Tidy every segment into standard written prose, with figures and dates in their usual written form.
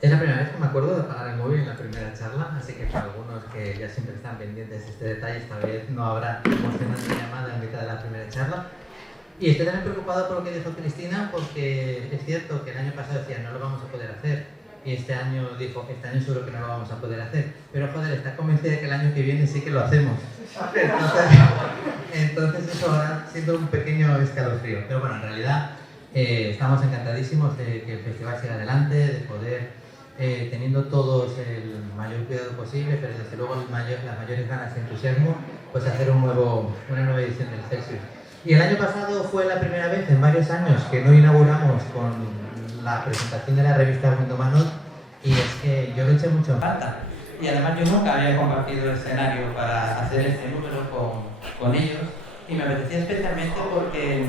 Es la primera vez que me acuerdo de apagar el móvil en la primera charla, así que para algunos que ya siempre están pendientes de este detalle, esta vez no habrá emocionante llamada en mitad de la primera charla. Y estoy también preocupado por lo que dijo Cristina, porque es cierto que el año pasado decía no lo vamos a poder hacer, y este año dijo, este año seguro que no lo vamos a poder hacer, pero joder, está convencida de que el año que viene sí que lo hacemos. Entonces eso ahora siento un pequeño escalofrío, pero bueno, en realidad estamos encantadísimos de que el festival siga adelante, de poder, teniendo todos el mayor cuidado posible, pero desde luego las mayores ganas y entusiasmo, pues hacer una nueva edición del Celsius. Y el año pasado fue la primera vez en varios años que no inauguramos con la presentación de la revista Mundo Manot, y es que yo lo eché mucho en falta. Y además yo nunca había compartido el escenario para hacer este número con ellos, y me apetecía especialmente porque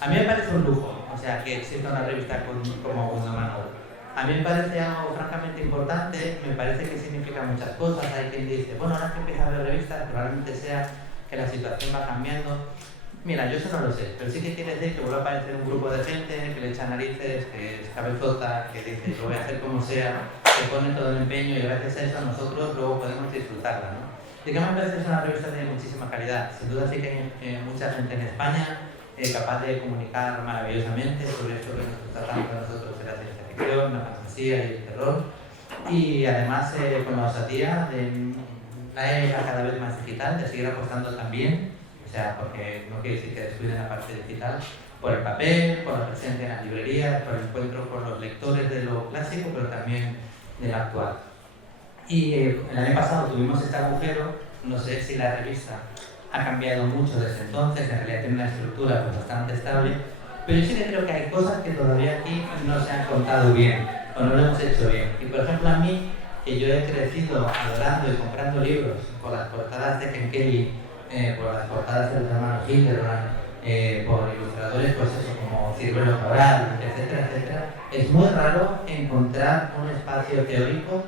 a mí me parece un lujo, o sea, que exista una revista como Mundo Manot. A mí me parece algo francamente importante, me parece que significa muchas cosas. Hay quien dice, bueno, ahora que empieza a ver revistas, probablemente sea que la situación va cambiando. Mira, yo eso no lo sé, pero sí que quiere decir que vuelve a aparecer un grupo de gente que le echa narices, que es cabezota, que dice, lo voy a hacer como sea, que pone todo el empeño, y gracias a eso nosotros luego podemos disfrutarla, ¿no? Y que me parece que es una revista de muchísima calidad. Sin duda sí que hay mucha gente en España capaz de comunicar maravillosamente sobre esto que nos gusta tanto a nosotros, de la ciencia ficción, la fantasía y el terror. Y además con la osadía de la era cada vez más digital, de seguir apostando también, o sea, porque no quiere decir que descuiden la parte digital, por el papel, por la presencia en las librerías, por el encuentro con los lectores de lo clásico, pero también de lo actual. Y el año pasado tuvimos este agujero, no sé si la revista ha cambiado mucho desde entonces, en realidad tiene una estructura pues, bastante estable, pero yo sí que creo que hay cosas que todavía aquí no se han contado bien, o no lo hemos hecho bien. Y por ejemplo a mí, que yo he crecido adorando y comprando libros por las portadas de Ken Kelly, por las portadas de los hermanos Hildebrand, por ilustradores pues eso, como Ciruelo Cabral, etcétera, etcétera, es muy raro encontrar un espacio teórico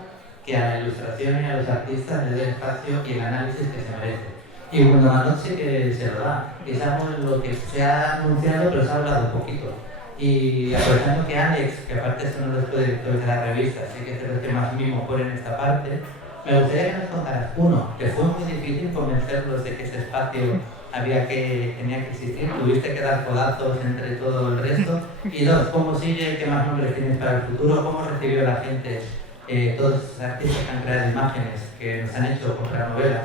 que a la ilustración y a los artistas le dé el espacio y el análisis que se merece. Y Mundo Manot sí que se lo da. Es algo en lo que se ha anunciado, pero se ha hablado un poquito. Y aprovechando que Alex, que aparte es uno de los directores de la revista, así que es el que más mimo pone en esta parte, me gustaría que nos contaras, uno, que fue muy difícil convencerlos de que ese espacio tenía que existir, tuviste que dar codazos entre todo el resto, y dos, cómo sigue, qué más nombres tienes para el futuro, cómo recibió la gente todos esos artistas que han creado imágenes que nos han hecho comprar novelas.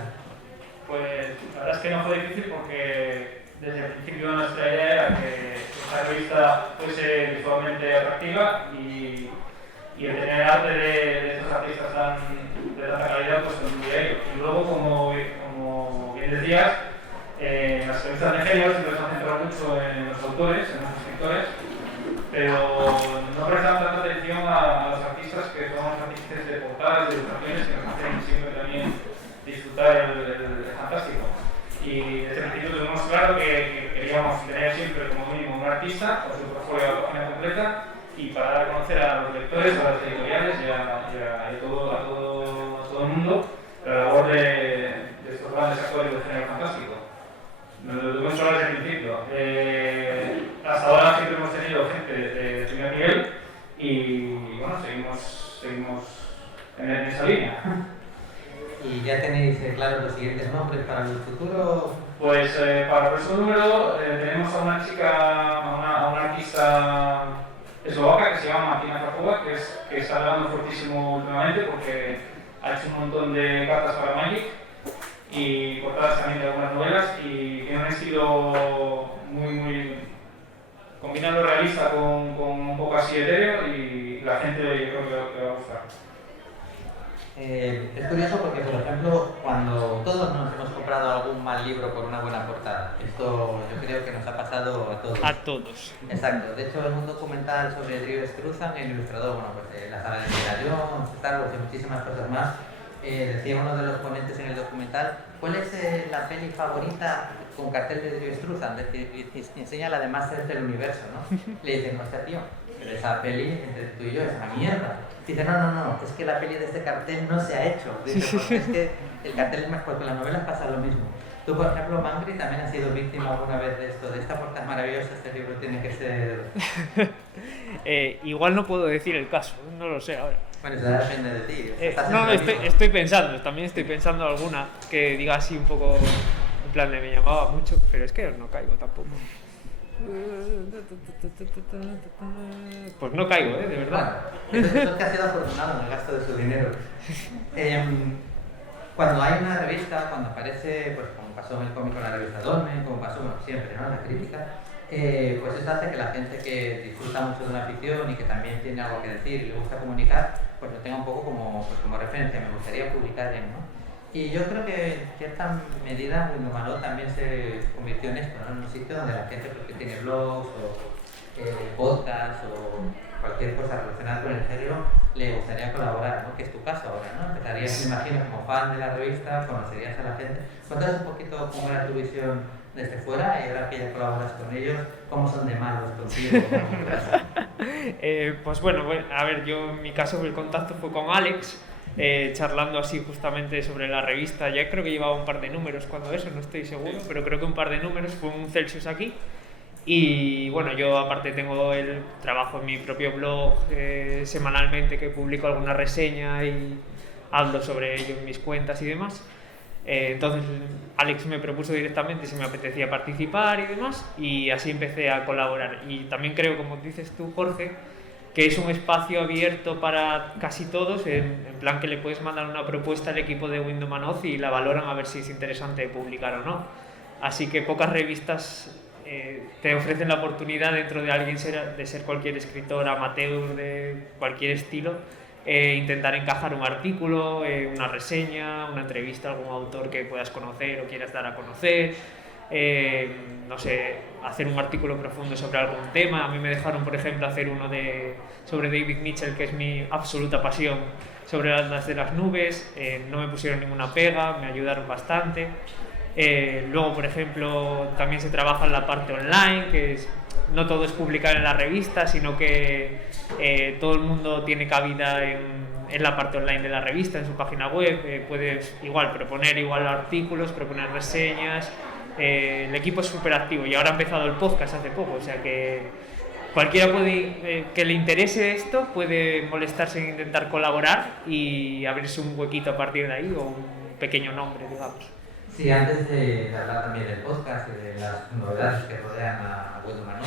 Pues la verdad es que no fue difícil porque desde el principio nuestra idea era que esta revista fuese visualmente atractiva y el tener arte de estos artistas de tanta calidad pues contribuye a ello. Y luego, como bien decías, las revistas de género siempre se han centrado mucho en los autores, en los escritores, pero no prestamos tanta atención a los artistas que son los artistas de portadas, de ilustraciones, que nos hacen siempre también disfrutar el fantástico. Y desde el principio tuvimos claro que queríamos tener siempre como mínimo un artista con su portfolio de la página completa, y para dar a conocer a los lectores, a las editoriales y a todo el mundo la labor de estos grandes actores del género fantástico. Nos lo tuvimos claro desde el principio. Hasta ahora siempre hemos tenido gente de primer nivel y bueno, seguimos en esa línea. ¿Y ya tenéis claros los siguientes nombres para el futuro? Pues para el próximo número tenemos a una chica, a una artista eslovaca que se llama Martina Krapova, que está hablando fuertísimo últimamente porque ha hecho un montón de cartas para Magic y portadas también de algunas novelas, y tiene un estilo muy combinando realista con un poco así etéreo, y la gente yo creo que le va a gustar. Es curioso porque, por ejemplo, cuando todos nos hemos comprado algún mal libro por una buena portada, esto yo creo que nos ha pasado a todos. A todos. Exacto. De hecho, en un documental sobre Drew Struzan, el ilustrador, bueno, pues la saga de Indiana Jones, Star Wars y muchísimas cosas más, decía uno de los ponentes en el documental, ¿cuál es la peli favorita con cartel de Drew Struzan? Es decir, enseña la de Masters del Universo, ¿no? Le dicen, hostia, tío, pero esa peli entre tú y yo es una mierda. Dice, no, es que la peli de este cartel no se ha hecho. Dice, porque es que el cartel es mejor, que en las novelas pasa lo mismo. Tú, por ejemplo, Mangri, también has sido víctima alguna vez de esto, de esta portada maravillosa, este libro tiene que ser... Igual no puedo decir el caso, no lo sé ahora. Bueno, eso depende de ti. No, estoy pensando, también estoy pensando alguna que diga así un poco, en plan de me llamaba mucho, pero es que no caigo tampoco. Pues no caigo, de verdad. Bueno, es que ha sido afortunado en el gasto de su dinero. Cuando hay una revista, cuando aparece, pues como pasó en el cómic con la revista Dolmen, como pasó siempre, ¿no? La crítica, pues eso hace que la gente que disfruta mucho de una ficción y que también tiene algo que decir y le gusta comunicar, pues lo tenga un poco como referencia. Me gustaría publicar en, ¿no? Y yo creo que en cierta medida Windomanó también se convirtió en esto, ¿no? En un sitio donde la gente pues, que tiene blogs o podcasts o cualquier cosa relacionada con el género le gustaría colaborar, ¿no? Que es tu caso ahora, ¿no? Empezarías, me imagino, como fan de la revista, conocerías a la gente. Cuéntanos un poquito cómo era tu visión desde fuera y ahora que ya colaboras con ellos, ¿cómo son de malos contigo? Pues bueno, a ver, yo en mi caso el contacto fue con Alex, charlando así justamente sobre la revista. Ya creo que llevaba un par de números cuando eso, no estoy seguro, pero creo que un par de números, fue un Celsius aquí. Y bueno, yo aparte tengo el trabajo en mi propio blog semanalmente, que publico alguna reseña y hablo sobre ello en mis cuentas y demás. Entonces Alex me propuso directamente si me apetecía participar y demás, y así empecé a colaborar. Y también creo, como dices tú, Jorge, que es un espacio abierto para casi todos, en plan que le puedes mandar una propuesta al equipo de Windomanó y la valoran a ver si es interesante publicar o no. Así que pocas revistas te ofrecen la oportunidad, dentro de alguien de ser cualquier escritor amateur de cualquier estilo, intentar encajar un artículo, una reseña, una entrevista a algún autor que puedas conocer o quieras dar a conocer, no sé, hacer un artículo profundo sobre algún tema. A mí me dejaron, por ejemplo, hacer uno sobre David Mitchell, que es mi absoluta pasión, sobre las de las nubes. No me pusieron ninguna pega, me ayudaron bastante. Luego, por ejemplo, también se trabaja en la parte online, que no todo es publicar en la revista, sino que todo el mundo tiene cabida en la parte online de la revista, en su página web. Puedes igual proponer artículos, proponer reseñas. El equipo es súper activo y ahora ha empezado el podcast hace poco, o sea que cualquiera que le interese esto puede molestarse en intentar colaborar y abrirse un huequito a partir de ahí, o un pequeño nombre, digamos. Sí, antes de hablar también del podcast y de las novedades que rodean a Windomanó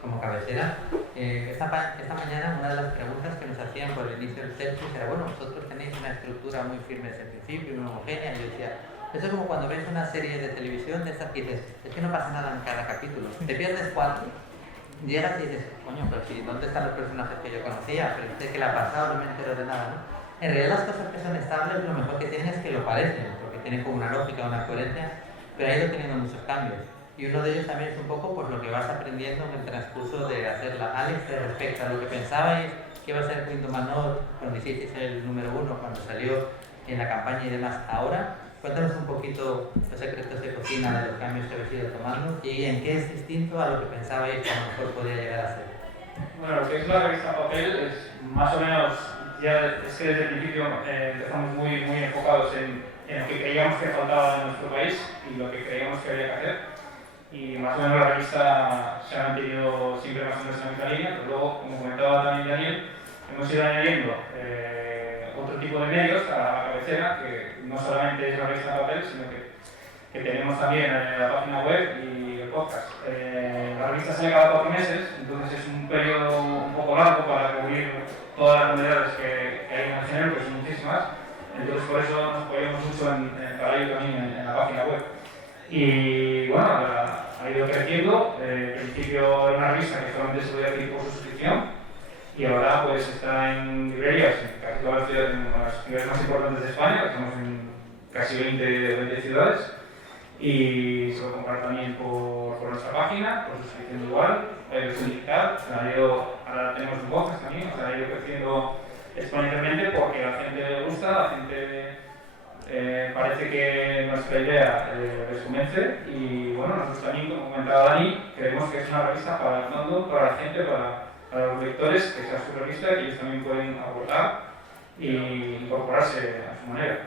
como cabecera, esta mañana una de las preguntas que nos hacían por el inicio del Celsius era: bueno, vosotros tenéis una estructura muy firme desde el principio, muy homogénea. Y yo decía, eso es como cuando ves una serie de televisión de estas que dices, es que no pasa nada en cada capítulo, te pierdes 4, llegas y dices, coño, pero si, ¿dónde están los personajes que yo conocía? Pero es que la ha pasado, no me entero de nada, ¿no? En realidad las cosas que son estables, lo mejor que tienen es que lo parecen, porque tienen como una lógica, una coherencia, pero ha ido teniendo muchos cambios. Y uno de ellos también es un poco pues, lo que vas aprendiendo en el transcurso de hacerla. Alex, respecto a lo que pensabais que iba a ser Windomanó cuando hicisteis el número 1, cuando salió en la campaña y demás, ahora, cuéntanos un poquito los secretos de cocina de los cambios que habéis ido tomando y en qué es distinto a lo que pensabais que a lo mejor podría llegar a ser. Bueno, lo que es la revista Papel es más o menos, ya es que desde el principio empezamos muy enfocados en lo que creíamos que faltaba en nuestro país y lo que creíamos que había que hacer. Y más o menos la revista se ha mantenido siempre más o menos en la misma línea, pero luego, como comentaba también Daniel, hemos ido añadiendo otro tipo de medios a la cabecera, que no solamente es la revista de papel, sino que tenemos también la página web y el podcast. La revista sale cada 4 meses, entonces es un periodo un poco largo para cubrir todas las novedades que hay en el género, que son muchísimas. Entonces por eso nos apoyamos mucho para ello también en la página web. Y bueno, ha ido creciendo. Al principio era una revista que solamente se podía adquirir por suscripción y ahora pues está en librerías en casi todas las ciudades más importantes de España. Estamos en casi 20 ciudades y se lo comprar también por nuestra página, por suscripción igual, digital. Ahora tenemos un podcast también, ha ido creciendo exponencialmente porque a la gente le gusta, a la gente parece que nuestra idea les convence y bueno, nosotros también, como comentaba Dani, creemos que es una revista para el mundo, para la gente, para los lectores, que sea su revista y ellos también pueden aportar y incorporarse a su manera.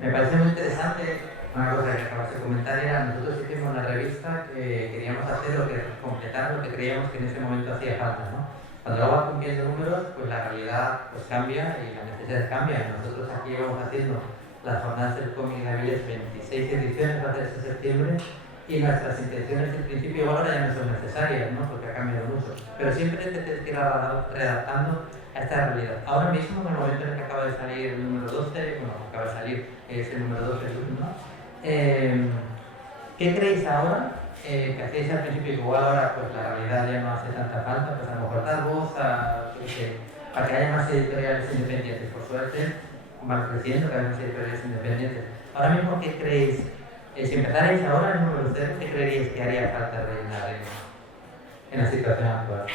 Me parece muy interesante una cosa que acabas de comentar era, nosotros hicimos una revista que queríamos hacer completar lo que creíamos que en ese momento hacía falta, ¿no? Cuando luego vas cumpliendo números, pues la realidad pues cambia y la necesidad cambia. Nosotros aquí vamos haciendo las jornadas del cómic Naviles 26 ediciones va a ser este septiembre y nuestras intenciones al principio igual ahora ya no son necesarias, ¿no? Porque ha cambiado mucho, pero siempre te tienes que ir redactando a esta realidad. Ahora mismo, en el momento en el que acaba de salir el número 12, bueno, acaba de salir, es el número 12 el último, ¿no? ¿Qué creéis ahora que hacéis al principio, que igual ahora pues la realidad ya no hace tanta falta, pues a lo mejor dar voz a que haya más editoriales independientes? Por suerte van creciendo, que haya más editoriales independientes. Ahora mismo, ¿qué creéis? Si empezarais ahora el número 0, ¿qué creeríais que haría falta rellenar en la situación actual?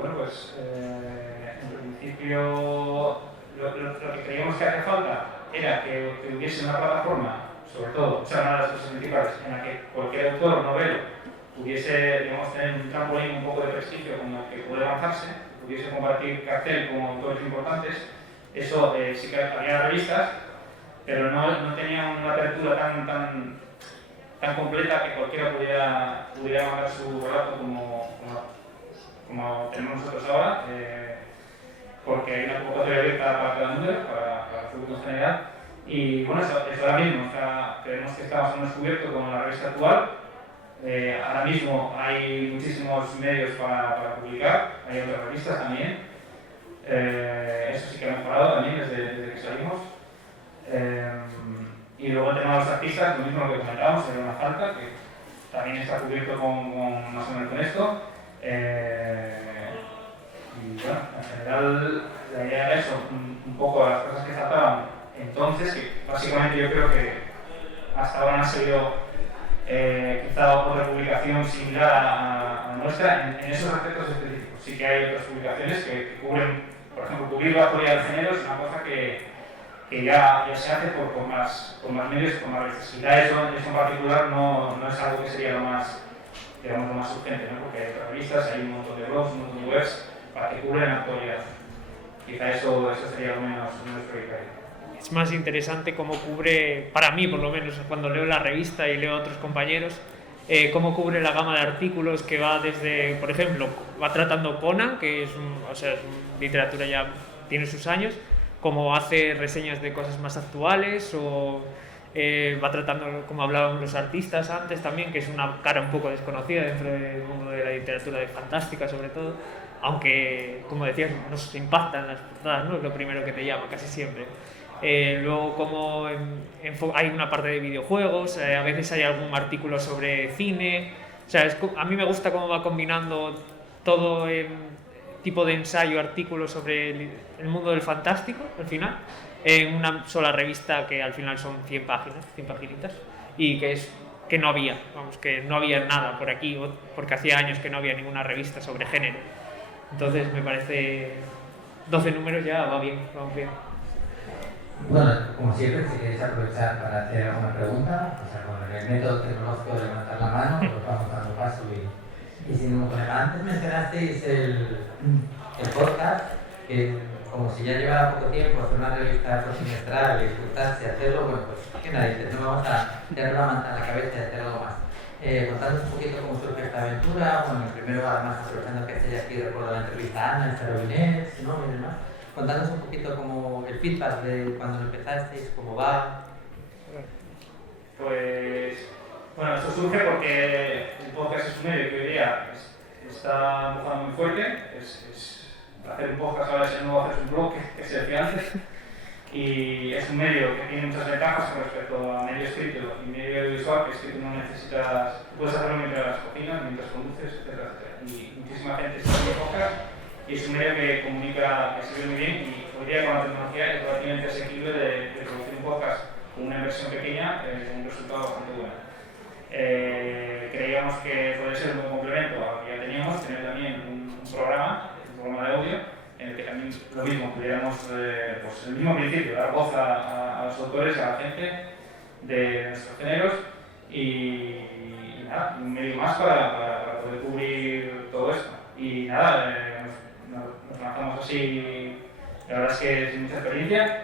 Bueno, pues en principio lo que creíamos que hacía falta era que hubiese una plataforma, sobre todo, o sea, una de las cosas principales, en la que cualquier autor o novelo pudiese, digamos, tener un trampolín, un poco de prestigio con el que poder avanzarse, pudiese compartir cartel con autores importantes. Eso sí que había revistas, pero no tenía una apertura tan completa que cualquiera pudiera mandar su relato como tenemos nosotros ahora, porque hay una convocatoria abierta para cada número, para el público en general. Y bueno, eso ahora mismo, o sea, creemos que estamos en un descubierto con la revista actual. Ahora mismo hay muchísimos medios para publicar, hay otras revistas también. Eso sí que ha mejorado también desde que salimos. Y luego el tema de los artistas, lo mismo que comentábamos, era una falta, que también está cubierto con más o menos con esto. Y bueno, en general la idea era eso, un poco las cosas que faltaban entonces, que básicamente yo creo que hasta ahora han seguido quizá por publicación similar a la nuestra en esos aspectos específicos. Sí que hay otras publicaciones que cubren, por ejemplo, cubrir la teoría del género es una cosa que ya se hace con más medios, con más revistas. Quizá eso en particular no es algo que sería lo más urgente, ¿no? Porque hay otras revistas, hay un montón de blogs, un montón de webs para que cubren la actualidad. Quizá eso sería lo menos prioritario. Es más interesante cómo cubre, para mí por lo menos, cuando leo la revista y leo a otros compañeros, cómo cubre la gama de artículos que va desde, por ejemplo, va tratando Conan, que es literatura ya tiene sus años, como hace reseñas de cosas más actuales, o va tratando, como hablaban los artistas antes también, que es una cara un poco desconocida dentro del mundo de la literatura de fantástica sobre todo, aunque, como decías, nos impactan las portadas, ¿no? Es lo primero que te llama casi siempre. Luego, como hay una parte de videojuegos, a veces hay algún artículo sobre cine. O sea, a mí me gusta cómo va combinando todo tipo de ensayo, artículos sobre el mundo del fantástico, al final, en una sola revista que al final son 100 páginas, 100 paginitas, y que no había nada por aquí, porque hacía años que no había ninguna revista sobre género. Entonces me parece 12 números ya va bien, vamos bien. Bueno, como siempre, si queréis aprovechar para hacer alguna pregunta, o sea, con el método tecnológico de levantar la mano, pues vamos dando paso y sin ningún problema. Antes mencionasteis el podcast, que como si ya llevara poco tiempo hacer una revista trimestral y disfrutarse y hacerlo, bueno, pues qué narices, no vamos a tener la manta en la cabeza y hacer algo más. Contadnos un poquito cómo surgió esta aventura. Bueno, primero, además, aprovechando que estéis aquí, recuerdo la entrevista a Ana, el Ferrovinés, ¿no? Y demás. Contadnos un poquito como el feedback de cuando empezasteis, cómo va. Pues, bueno, esto surge porque el podcast es un medio que hoy día está empujando muy fuerte. Hacer un podcast ahora es el nuevo hacer un blog que se decía antes. Y es un medio que tiene muchas ventajas con respecto a medio escrito y medio audiovisual, que es que tú no necesitas, puedes hacerlo mientras cocinas, mientras conduces, etc. Y muchísima gente está haciendo podcast y es un medio que comunica, que sirve muy bien, y hoy día con la tecnología es relativamente asequible de producir un podcast con una inversión pequeña, un resultado bastante bueno. Creíamos que puede ser un buen complemento a lo que ya teníamos, tener también un programa de audio, en el que también lo mismo pudiéramos, pues el mismo principio, dar voz a los autores, a la gente de nuestros géneros y nada, un medio más para poder cubrir todo esto. Y nada, nos lanzamos así, la verdad es que es mucha experiencia.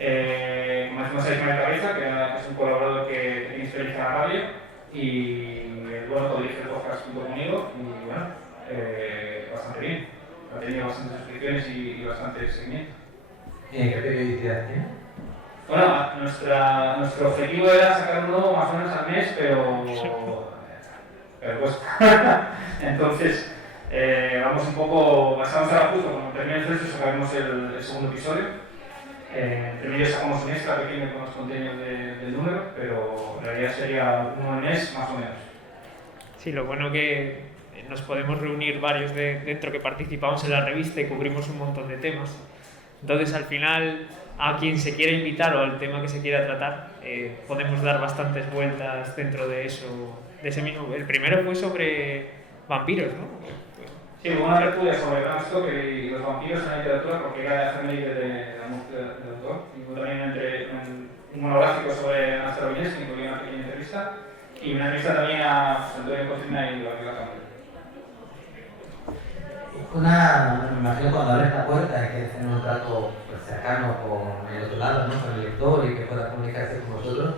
Conocimos a Ismael Cabeza, que es un colaborador que tiene experiencia en la radio y bueno, dirige el podcast junto conmigo y bueno, bastante bien. Ha tenido bastantes suscripciones y bastante seguimiento. ¿Qué periodicidad tiene? Bueno, nuestro objetivo era sacar uno más o menos al mes, pero cuesta. Entonces, vamos un poco, pasamos ahora justo cuando termine el Celsius, sacaremos el segundo episodio. Entre medio sacamos un extra pequeño con los contenidos del número, pero la idea sería uno al mes más o menos. Sí, lo bueno que nos podemos reunir varios dentro que participamos en la revista y cubrimos un montón de temas. Entonces, al final, a quien se quiera invitar o al tema que se quiera tratar, podemos dar bastantes vueltas dentro de eso, de ese mismo. El primero fue sobre vampiros, ¿no? Sí, hubo una tertulia sobre Bram Stoker y los vampiros en la literatura, porque era la efeméride de la muerte del autor. Y hubo también un monográfico sobre Nastya Lovinescu, que incluía una pequeña entrevista, y una entrevista también a Antonio Cocina y Gabriela Campbell. Me imagino cuando abres la puerta que tener un trato pues, cercano con el otro lado, ¿no? Con el lector y que pueda comunicarse con vosotros,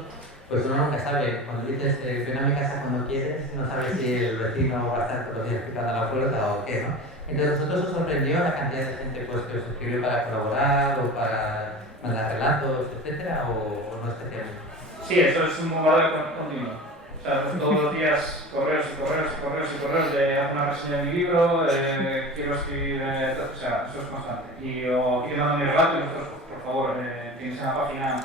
pues uno nunca sabe. Cuando dices ven a mi casa cuando quieres, no sabes si el vecino va a estar todos los días picando a la puerta o qué, ¿no? Entonces, ¿vosotros os sorprendió la cantidad de gente pues, que os escribió para colaborar o para mandar relatos, etcétera, o no especialmente? Sí, eso es un bombardeo continuo. O sea, pues todos los días correos de haz una reseña de mi libro, quiero escribir, o sea, eso es constante. Y o quiero mandar mi relato y nosotros, por favor, tienes en la página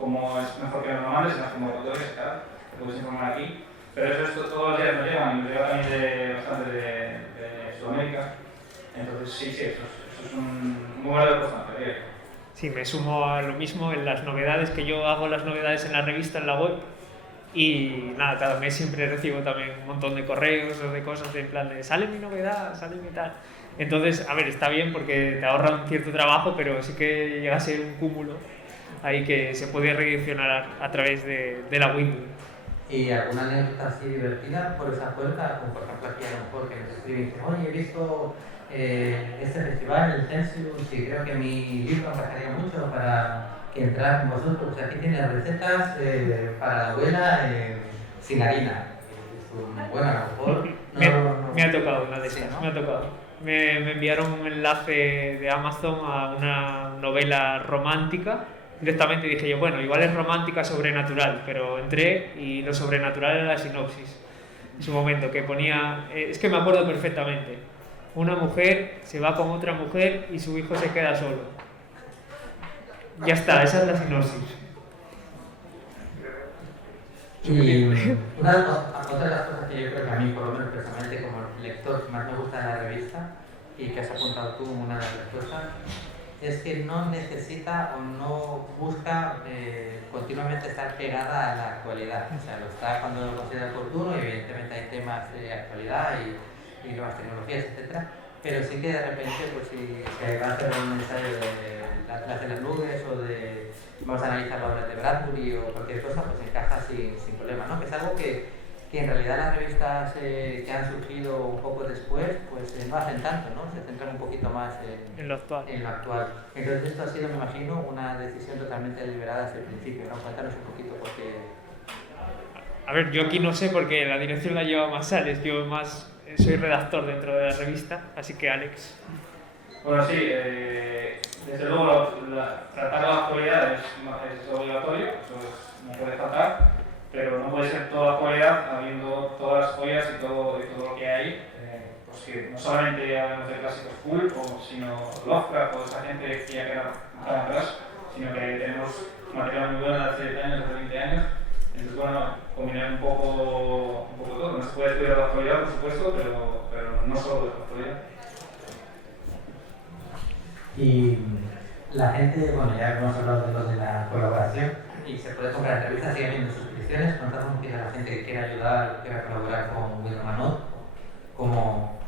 como es mejor que lo mandes en las convocatorias y tal, te puedes informar aquí. Pero eso es todos los días me llegan y me llega también bastante de Sudamérica. Entonces sí, eso es un bombardeo constante. Sí, me sumo a lo mismo en las novedades, que yo hago las novedades en la revista, en la web. Y nada, cada mes siempre recibo también un montón de correos o de cosas en plan de sale mi novedad, sale mi tal. Entonces, a ver, está bien porque te ahorra un cierto trabajo, pero sí que llega a ser un cúmulo ahí que se puede redireccionar a través de la Windows. ¿Y alguna anécdota así divertida por esa puerta? Como por ejemplo aquí a lo mejor que nos escriben y dicen, oye, he visto este festival, el Celsius, y creo que mi libro encajaría mucho para que entrar con vosotros. O sea, aquí tienes recetas para la abuela sin harina. Bueno, a lo mejor me ha tocado una de estas, sí, ¿no? me ha tocado. Me enviaron un enlace de Amazon a una novela romántica. Directamente dije yo, bueno, igual es romántica sobrenatural, pero entré y lo sobrenatural era la sinopsis. En su momento, que ponía, es que me acuerdo perfectamente, una mujer se va con otra mujer y su hijo se queda solo. Ya está, esa es la sinopsis. Y otra de las cosas que yo creo que a mí, por lo menos personalmente, como lector, más me gusta de la revista, y que has apuntado tú una de las cosas, es que no necesita o no busca continuamente estar pegada a la actualidad. O sea, lo está cuando lo considera oportuno y evidentemente hay temas de actualidad y nuevas tecnologías, etcétera. Pero sí que de repente, pues si se va a hacer un ensayo de las de las nubes o de vamos a analizar la obra de Bradbury o cualquier cosa, pues encaja sin problema, ¿no? Que es algo que en realidad las revistas que han surgido un poco después, pues no hacen tanto, ¿no? Se centran un poquito más en lo actual. Entonces esto ha sido, me imagino, una decisión totalmente deliberada desde el principio, ¿no? Cuéntanos un poquito por qué. A ver, yo aquí no sé porque la dirección la lleva más Alex, yo más soy redactor dentro de la revista, así que Alex. Bueno, sí, desde luego tratar la actualidad es obligatorio, eso no puede faltar, pero no puede ser toda la actualidad habiendo todas las joyas y todo lo que hay, pues que no solamente hablamos de clásicos cool, sino Lovecraft o esa gente que ya queda atrás, sino que tenemos material muy bueno de hace 10 años, hace 20 años. Entonces, bueno, combinar un poco todo. No se puede estudiar la actualidad, por supuesto, pero no solo de la actualidad. Y la gente, bueno, ya hemos hablado de lo de la colaboración y se puede comprar revistas, sigue habiendo suscripciones. Contamos un poquito a la gente que quiera ayudar, que quiera colaborar con William Manot, como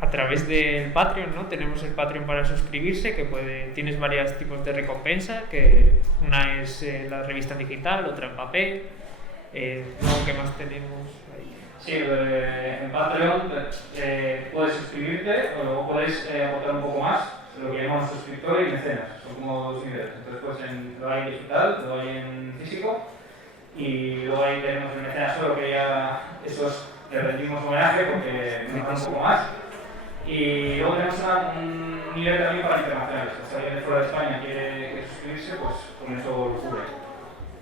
a través del Patreon, ¿no? Tenemos el Patreon para suscribirse, que tienes varios tipos de recompensa, que una es la revista digital, otra en papel. Luego, ¿qué más tenemos ahí? Sí, en Patreon puedes suscribirte o luego puedes aportar un poco más, lo que llamamos suscriptor y mecenas, son como dos niveles. Entonces, pues hay digital, lo hay en físico. Y luego ahí tenemos el Mecenas Oro, que ya esos le rendimos homenaje porque nos dan un poco más. Y luego tenemos un nivel también para internacionales. Si alguien de fuera de España quiere suscribirse, pues con eso lo cubre.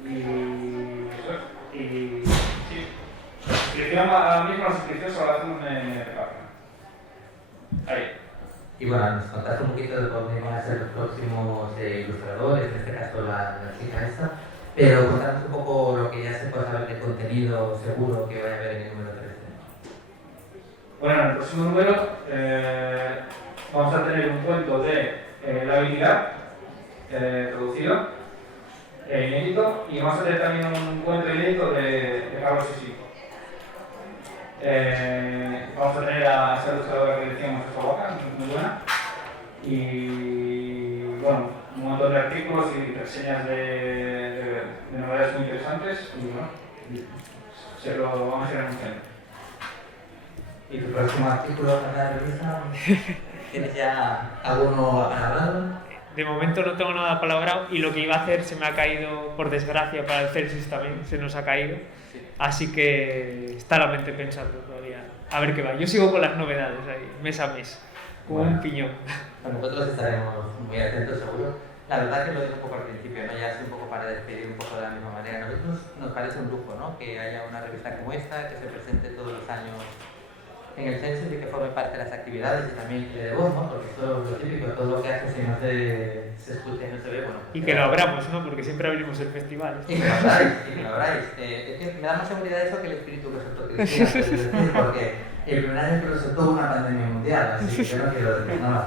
Y eso es. Y sí, la suscripción, ahora mismo la suscripción solo la hacemos en el Patreon. Ahí. Y bueno, nos contaste un poquito de cómo van a ser los próximos ilustradores, en este caso la chica esta, pero contanos un poco lo que ya se puede saber de contenido seguro que vaya a haber en el número 13. Bueno, en el próximo número vamos a tener un cuento de la habilidad traducido, inédito, y vamos a tener también un cuento inédito de Carlos Sisi. Vamos a tener a esa ilustradora que decíamos, esa vaca, muy buena, y bueno, un montón de artículos y reseñas de novedades muy interesantes, y bueno, se lo vamos a ir anunciando. ¿Y tu próximo artículo para la revista? ¿Tienes ya alguno apalabrado? De momento no tengo nada palabrado y lo que iba a hacer se me ha caído, por desgracia, para el Celsius también, se nos ha caído. Así que está la mente pensando todavía. A ver qué va. Yo sigo con las novedades ahí, mes a mes, como un piñón. Bueno, nosotros estaremos muy atentos, seguro. La verdad que lo digo un poco al principio, ¿no? Ya es un poco para despedir un poco de la misma manera. A nosotros nos parece un lujo, ¿no? Que haya una revista como esta, que se presente todos los años en el Celsius y que forme parte de las actividades y también que le dé voz, ¿no? Porque esto es lo típico, todo lo que hace si no se escucha y no se ve, bueno. Y que lo abramos, ¿no? Porque siempre abrimos el festival. Y que lo abráis, y que lo abráis. Es que me da más seguridad eso que el espíritu que soltó Cristina, es decir, porque el primer año que lo soltó una pandemia mundial, así que yo no quiero decir nada más.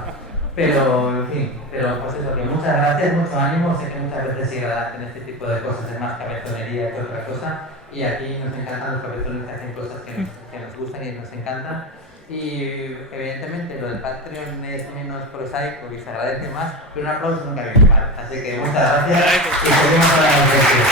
Pero, en fin, pues eso, que muchas gracias, mucho ánimo, sé que muchas veces sí en este tipo de cosas, es más cabezonería que otra cosa, y aquí nos encantan los cabezones que hacen cosas que nos gustan y nos encantan, y evidentemente lo del Patreon es menos prosaico y se agradece más, pero un aplauso nunca viene mal, así que muchas gracias y seguimos con la noticia.